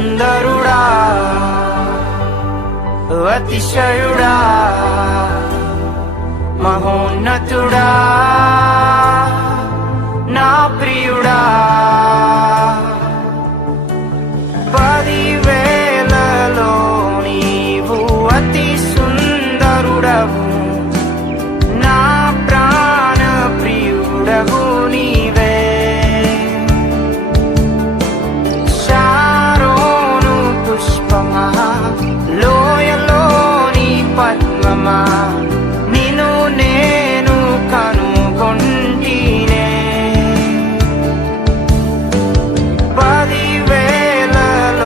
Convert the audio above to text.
సుందరుడా అతిశయుడా మహోన్నతుడా నా ప్రియుడా 10,000లో నీవు అతి సుందరుడవు నా ప్రాణ ప్రియుడవు నీవే శారోను పుష్పమా లోయలోని పద్మమా